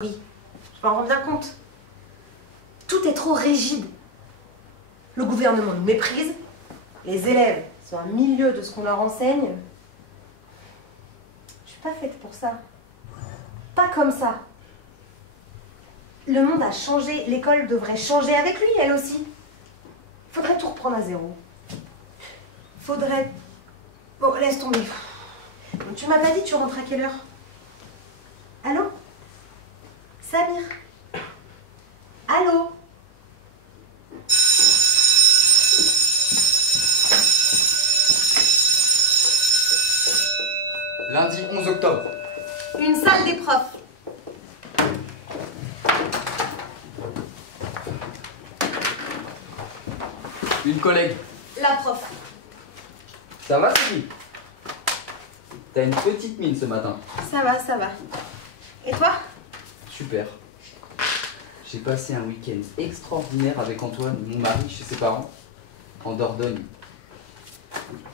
Oui, je m'en rends bien compte. Tout est trop rigide. Le gouvernement nous méprise, les élèves sont à milieu de ce qu'on leur enseigne. Je suis pas faite pour ça. Pas comme ça. Le monde a changé, l'école devrait changer avec lui, elle aussi. Faudrait tout reprendre à zéro. Faudrait... Bon, laisse tomber. Tu m'as pas dit tu rentres à quelle heure? Allô? Samir? Allô? Lundi 11 octobre. Une salle des profs. Une collègue. La prof. Ça va, Sophie? T'as une petite mine ce matin. Ça va, ça va. Et toi? Super. J'ai passé un week-end extraordinaire avec Antoine, mon mari, chez ses parents, en Dordogne.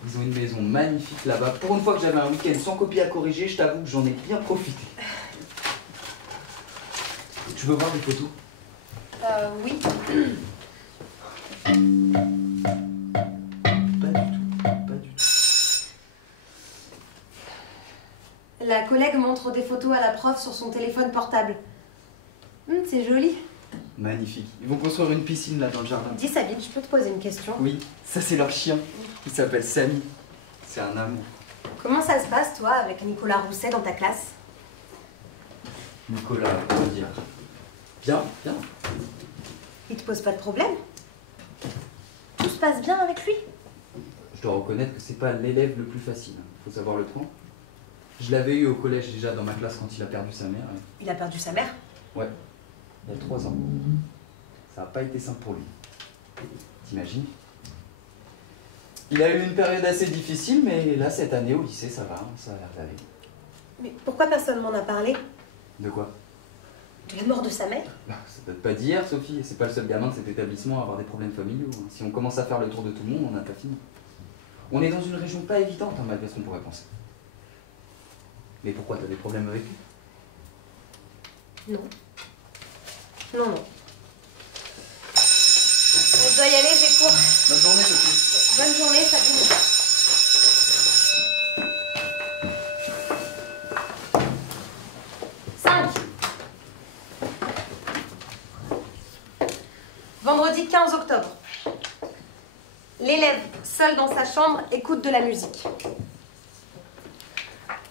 Ils ont une maison magnifique là-bas. Pour une fois que j'avais un week-end sans copie à corriger, je t'avoue que j'en ai bien profité. Tu veux voir des photos? Oui. Pas du tout, pas du tout. La collègue montre des photos à la prof sur son téléphone portable. C'est joli. Magnifique. Ils vont construire une piscine là dans le jardin. Dis Sabine, je peux te poser une question? Oui, ça c'est leur chien. Il s'appelle Samy. C'est un amour. Comment ça se passe, toi, avec Nicolas Rousset dans ta classe? Nicolas, on va dire. Bien, bien. Il te pose pas de problème? Tout se passe bien avec lui? Je dois reconnaître que c'est pas l'élève le plus facile. Faut savoir le point. Je l'avais eu au collège déjà dans ma classe quand il a perdu sa mère. Il a perdu sa mère? Ouais, il y a 3 ans. Ça n'a pas été simple pour lui. T'imagines? Il a eu une période assez difficile, mais là, cette année au lycée, ça va, ça a l'air d'aller. Mais pourquoi personne m'en a parlé? De quoi? De la mort de sa mère? Bah, ça date pas d'hier, Sophie. C'est pas le seul gamin de cet établissement à avoir des problèmes familiaux. Si on commence à faire le tour de tout le monde, on n'a pas fini. On est dans une région pas évidente, hein, malgré ce qu'on pourrait penser. Mais pourquoi? T'as des problèmes avec lui? Non. Non, non. Je dois y aller, j'ai cours. Bonne journée, Sophie. Bonne journée, Sabine. Vendredi 15 octobre. L'élève, seul dans sa chambre, écoute de la musique.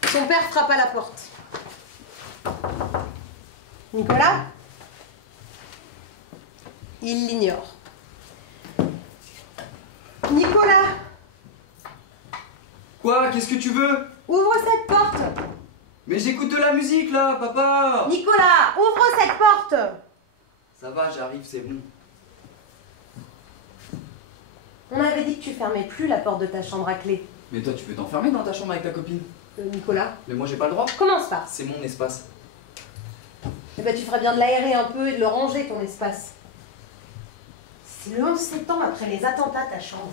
Son père frappe à la porte. Nicolas? Il l'ignore. Nicolas! Quoi? Qu'est-ce que tu veux? Ouvre cette porte! Mais j'écoute de la musique là, papa! Nicolas, ouvre cette porte! Ça va, j'arrive, c'est bon. On avait dit que tu fermais plus la porte de ta chambre à clé. Mais toi, tu peux t'enfermer dans ta chambre avec ta copine? Nicolas? Mais moi, j'ai pas le droit. Commence pas. C'est mon espace. Eh ben, tu ferais bien de l'aérer un peu et de le ranger, ton espace. C'est le 11 septembre après les attentats, ta chambre.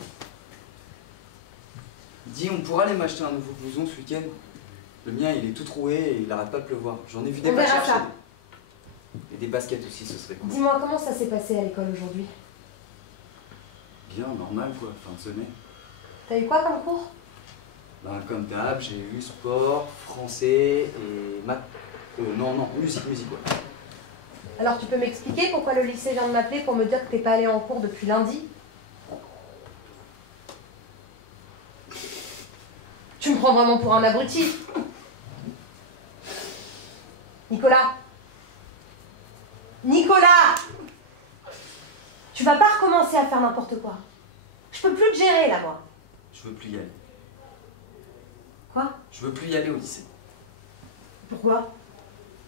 Dis, on pourra aller m'acheter un nouveau blouson ce week-end? Le mien, il est tout troué et il arrête pas de pleuvoir. J'en ai vu des On pas verra chercher. ça. Et des baskets aussi, ce serait cool. Dis-moi, comment ça s'est passé à l'école aujourd'hui? Bien, normal quoi, fin de semaine. T'as eu quoi comme cours? Ben, comme d'hab, j'ai eu sport, français et maths. Non, musique, ouais. Alors tu peux m'expliquer pourquoi le lycée vient de m'appeler pour me dire que t'es pas allé en cours depuis lundi? Tu me prends vraiment pour un abruti. Nicolas! Nicolas! Tu vas pas recommencer à faire n'importe quoi. Je peux plus te gérer là, moi. Je veux plus y aller. Quoi? Je veux plus y aller au lycée. Pourquoi?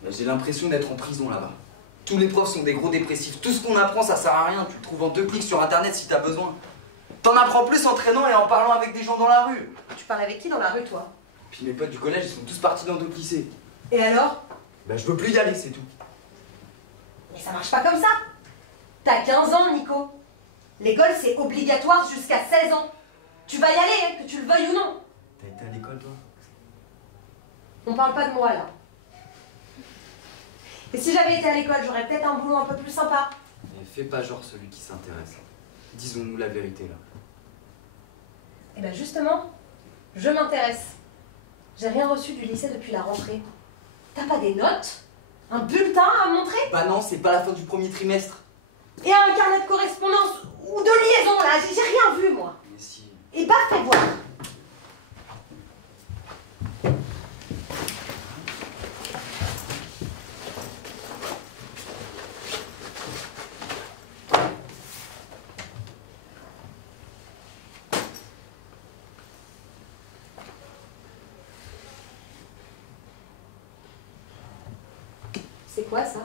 Ben, j'ai l'impression d'être en prison là-bas. Tous les profs sont des gros dépressifs. Tout ce qu'on apprend, ça sert à rien. Tu le trouves en 2 clics sur internet si t'as besoin. T'en apprends plus en traînant et en parlant avec des gens dans la rue. Tu parles avec qui dans la rue, toi? Puis mes potes du collège, ils sont tous partis dans d'autres lycées. Et alors? Ben, je veux plus y aller, c'est tout. Mais ça marche pas comme ça. T'as 15 ans, Nico. L'école, c'est obligatoire jusqu'à 16 ans. Tu vas y aller, hein, que tu le veuilles ou non. T'as été à l'école, toi? On parle pas de moi, là. Et si j'avais été à l'école, j'aurais peut-être un boulot un peu plus sympa. Mais fais pas genre celui qui s'intéresse. Disons-nous la vérité là. Eh bien justement, je m'intéresse. J'ai rien reçu du lycée depuis la rentrée. T'as pas des notes? Un bulletin à montrer? Bah non, c'est pas la fin du premier trimestre. Et un carnet de correspondance ou de liaison là, j'ai rien vu moi. Mais si. Et bah fais voir. C'est quoi ça?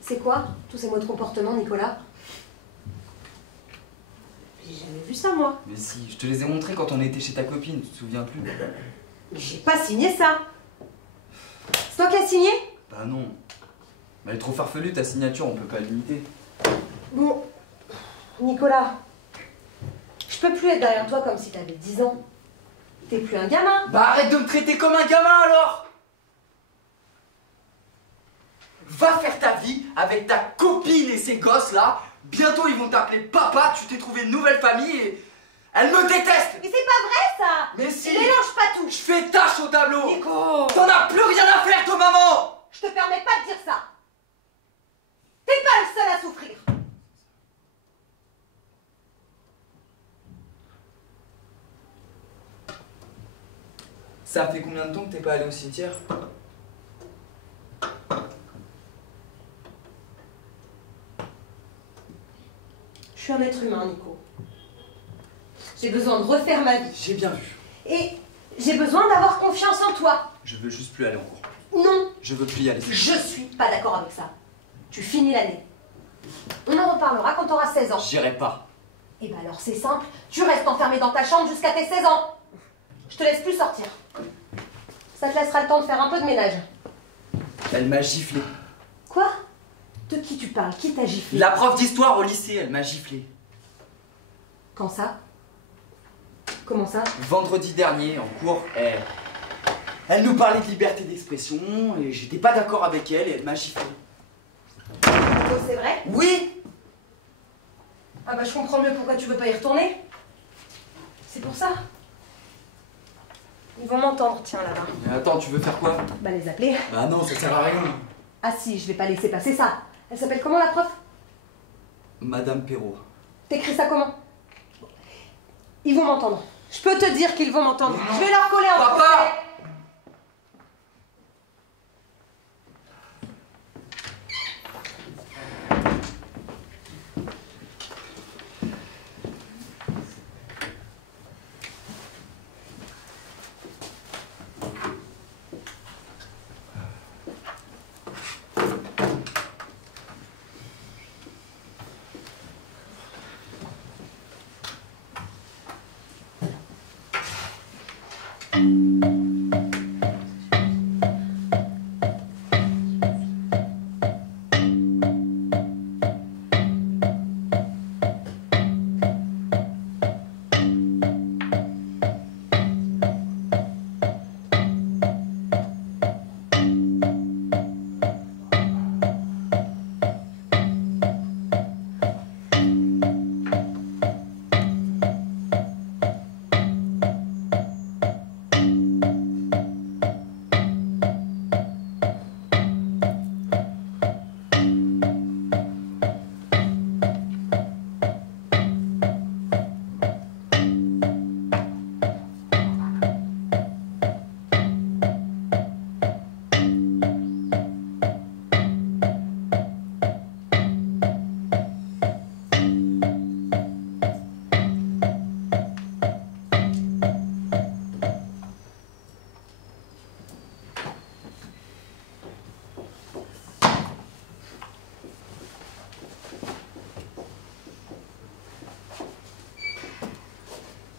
C'est quoi tous ces mots de comportement, Nicolas? J'ai jamais vu ça, moi. Mais si, je te les ai montrés quand on était chez ta copine, tu te souviens plus? Mais j'ai pas signé ça. C'est toi qui as signé? Bah non. Mais elle est trop farfelue ta signature, on peut pas l'imiter. Bon, Nicolas, je peux plus être derrière toi comme si t'avais 10 ans. T'es plus un gamin. Bah arrête de me traiter comme un gamin alors! Va faire ta vie avec ta copine et ses gosses là. Bientôt ils vont t'appeler papa, tu t'es trouvé une nouvelle famille et... Elle me déteste! Mais c'est pas vrai ça! Mais si! Mélange pas tout! Je fais tâche au tableau! Nico! T'en as plus rien à faire de maman! Je te permets pas de dire ça! T'es pas le seul à souffrir! Ça fait combien de temps que t'es pas allé au cimetière? Je suis un être humain, Nico. J'ai besoin de refaire ma vie. J'ai bien vu. Et j'ai besoin d'avoir confiance en toi. Je veux juste plus aller en cours. Non, Je veux plus y aller. je suis pas d'accord avec ça. Tu finis l'année. On en reparlera quand t'auras 16 ans. J'irai pas. Et bah alors c'est simple, tu restes enfermé dans ta chambre jusqu'à tes 16 ans. Je te laisse plus sortir. Ça te laissera le temps de faire un peu de ménage. Elle m'a giflé. Quoi? De qui tu parles? Qui t'a giflé? La prof d'histoire au lycée, elle m'a giflé. Quand ça? Comment ça? Vendredi dernier, en cours, elle nous parlait de liberté d'expression et j'étais pas d'accord avec elle et elle m'a giflé. Oh, c'est vrai? Oui! Ah bah je comprends mieux pourquoi tu veux pas y retourner. C'est pour ça. Ils vont m'entendre, tiens là-bas. Mais attends, tu veux faire quoi? Bah les appeler. Bah non, ça sert à rien. Ah si, je vais pas laisser passer ça. Elle s'appelle comment la prof? Madame Perrault. T'écris ça comment? Ils vont m'entendre. Je peux te dire qu'ils vont m'entendre. Mais non. Je vais leur coller un Papa! français.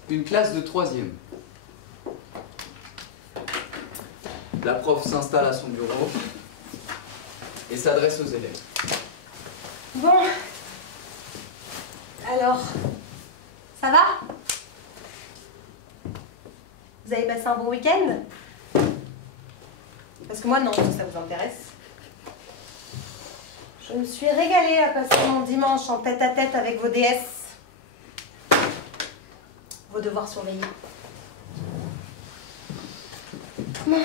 Une classe de 3e. La prof s'installe à son bureau et s'adresse aux élèves. Bon. Alors, ça va? Vous avez passé un bon week-end? Parce que moi, non, si ça vous intéresse. Je me suis régalée à passer mon dimanche en tête-à-tête avec vos déesses. Vos devoirs surveillés. Bon.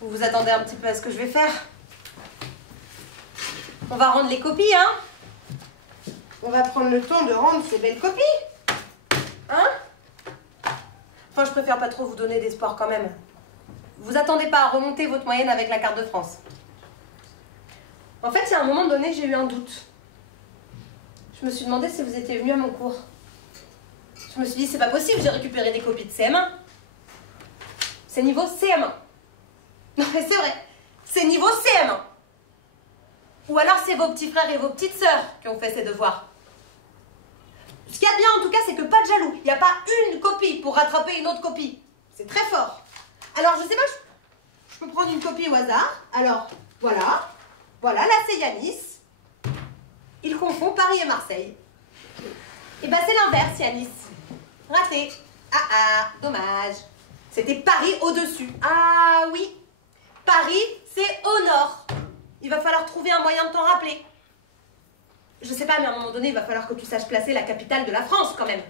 Vous vous attendez un petit peu à ce que je vais faire? On va rendre les copies, hein? On va prendre le temps de rendre ces belles copies. Hein? Enfin, je préfère pas trop vous donner d'espoir quand même. Vous attendez pas à remonter votre moyenne avec la carte de France. En fait, il y a un moment donné, j'ai eu un doute. Je me suis demandé si vous étiez venu à mon cours. Je me suis dit, c'est pas possible, j'ai récupéré des copies de CM1. C'est niveau CM1. Non mais c'est vrai, c'est niveau CM1. Ou alors c'est vos petits frères et vos petites sœurs qui ont fait ces devoirs. Ce qu'il y a de bien en tout cas, c'est que pas de jaloux. Il n'y a pas une copie pour rattraper une autre copie. C'est très fort. Alors je sais pas, je peux prendre une copie au hasard. Alors voilà, voilà, là c'est Yanis. Il confond Paris et Marseille. Et ben c'est l'inverse Yanis. Raté. Ah, dommage. C'était Paris au-dessus. Ah oui. Paris, c'est au nord. Il va falloir trouver un moyen de t'en rappeler. Je sais pas, mais à un moment donné, il va falloir que tu saches placer la capitale de la France, quand même.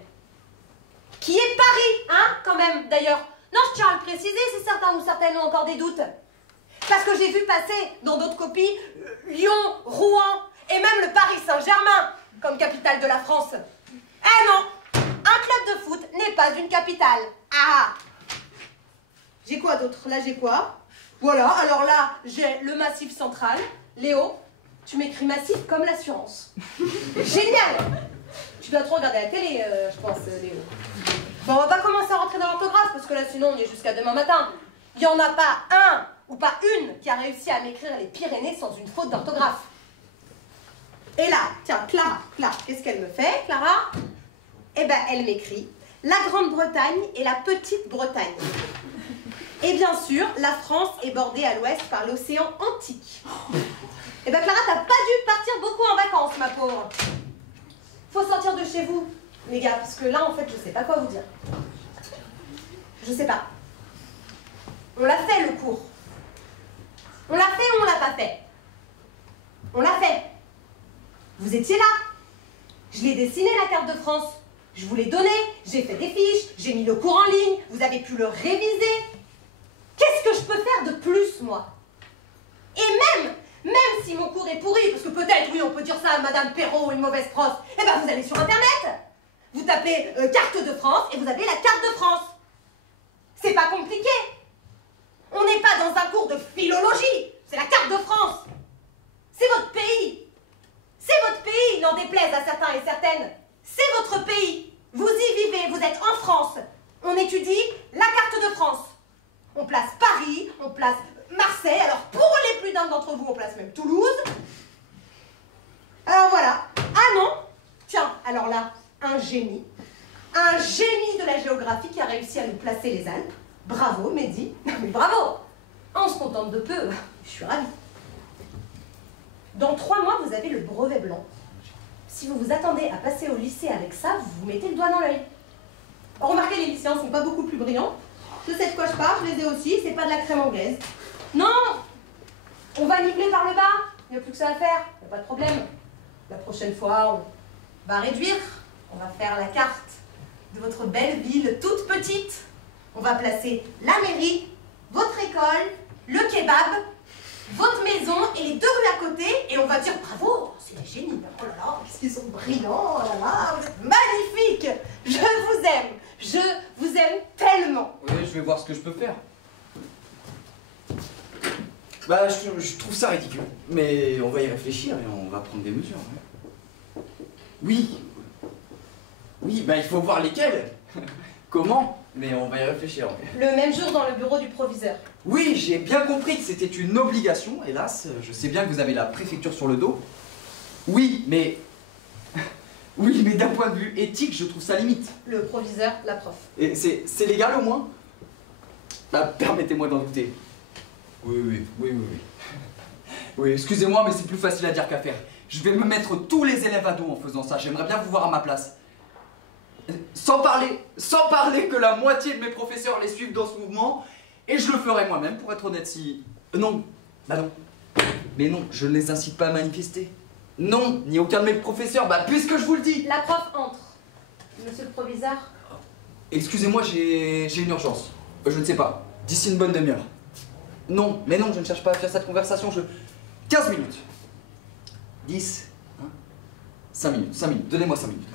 Qui est Paris, hein, quand même, d'ailleurs. Non, je tiens à le préciser si certains ou certaines ont encore des doutes. Parce que j'ai vu passer, dans d'autres copies, Lyon, Rouen, et même le Paris Saint-Germain, comme capitale de la France. Eh non, un club de foot n'est pas une capitale. Ah! J'ai quoi d'autre? Là, j'ai quoi? Voilà, alors là, j'ai le Massif Central. Léo, tu m'écris Massif comme l'assurance. Génial! Tu dois trop regarder la télé, je pense, Léo. Bon, on va pas commencer à rentrer dans l'orthographe, parce que là, sinon, on y est jusqu'à demain matin. Il n'y en a pas un, ou pas une, qui a réussi à m'écrire les Pyrénées sans une faute d'orthographe. Et là, tiens, Clara, qu'est-ce qu'elle me fait, Clara? Eh ben, elle m'écrit la Grande-Bretagne et la Petite-Bretagne. Et bien sûr, la France est bordée à l'ouest par l'océan Antique. Eh ben Clara, t'as pas dû partir beaucoup en vacances, ma pauvre. Faut sortir de chez vous, les gars, parce que là, en fait, je sais pas quoi vous dire. Je sais pas. On l'a fait, le cours. On l'a fait ou on l'a pas fait? On l'a fait. Vous étiez là. Je l'ai dessiné, la carte de France. Je vous l'ai donné, j'ai fait des fiches, j'ai mis le cours en ligne, vous avez pu le réviser. Qu'est-ce que je peux faire de plus, moi? Et même si mon cours est pourri, parce que peut-être, oui, on peut dire ça à Madame Perrault, une mauvaise prof, eh ben vous allez sur Internet, vous tapez carte de France et vous avez la carte de France. C'est pas compliqué. On n'est pas dans un cours de philologie, c'est la carte de France. C'est votre pays. C'est votre pays, n'en déplaise à certains et certaines. C'est votre pays. Vous y vivez, vous êtes en France. On étudie la carte de France. On place Paris, on place Marseille. Alors, pour les plus d'un d'entre vous, on place même Toulouse. Alors voilà. Ah non. Tiens, alors là, un génie. Un génie de la géographie qui a réussi à nous placer les Alpes. Bravo, Mehdi. Non mais bravo. On se contente de peu. Je suis ravie. Dans 3 mois, vous avez le brevet blanc. Si vous vous attendez à passer au lycée avec ça, vous vous mettez le doigt dans l'œil. Remarquez, les lycéens sont pas beaucoup plus brillants. Je sais de quoi je parle, je les ai aussi, c'est pas de la crème anglaise. Non! On va niveler par le bas, il n'y a plus que ça à faire, il n'y a pas de problème. La prochaine fois, on va réduire, on va faire la carte de votre belle ville toute petite. On va placer la mairie, votre école, le kebab, votre maison et les 2 rues à côté, et on va dire bravo, c'est des génies, oh là là, qu'est-ce qu'ils sont brillants, oh là là, vous êtes magnifiques, je vous aime tellement. Oui, je vais voir ce que je peux faire. Bah, je trouve ça ridicule, mais on va y réfléchir et on va prendre des mesures. Ouais. Oui, bah il faut voir lesquelles. Comment? Mais on va y réfléchir. Ouais. Le même jour dans le bureau du proviseur. Oui, j'ai bien compris que c'était une obligation, hélas. Je sais bien que vous avez la préfecture sur le dos. Oui, mais d'un point de vue éthique, je trouve ça limite. Le proviseur, la prof. Et c'est légal au moins? Bah, permettez-moi d'en douter. Oui. Oui, excusez-moi, mais c'est plus facile à dire qu'à faire. Je vais me mettre tous les élèves à dos en faisant ça. J'aimerais bien vous voir à ma place. Sans parler que la moitié de mes professeurs les suivent dans ce mouvement Et je le ferai moi-même, pour être honnête, si... non, bah non. Mais non, je ne les incite pas à manifester. Non, ni aucun de mes professeurs, bah puisque je vous le dis. La prof entre. Monsieur le proviseur. Excusez-moi, j'ai une urgence. Je ne sais pas, d'ici une bonne demi-heure. Non, mais non, je ne cherche pas à faire cette conversation, 15 minutes. 10, hein 5 minutes, donnez-moi 5 minutes.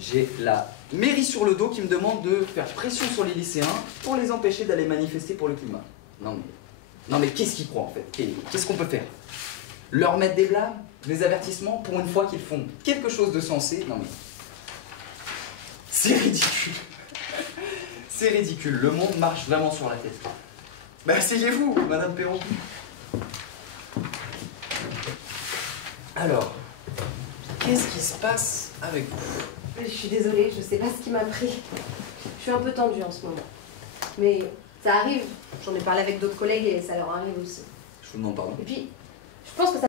J'ai la mairie sur le dos qui me demande de faire pression sur les lycéens pour les empêcher d'aller manifester pour le climat. Non mais qu'est-ce qu'ils croient en fait? Qu'est-ce qu'on peut faire? Leur mettre des blâmes, des avertissements pour une fois qu'ils font quelque chose de sensé? Non mais... c'est ridicule. C'est ridicule, le monde marche vraiment sur la tête. Bah asseyez-vous, Madame Perron. Alors, qu'est-ce qui se passe avec vous? Je suis désolée, je sais pas ce qui m'a pris. Je suis un peu tendue en ce moment. Mais ça arrive, j'en ai parlé avec d'autres collègues et ça leur arrive aussi. Je vous demande pardon. Et puis, je pense que ça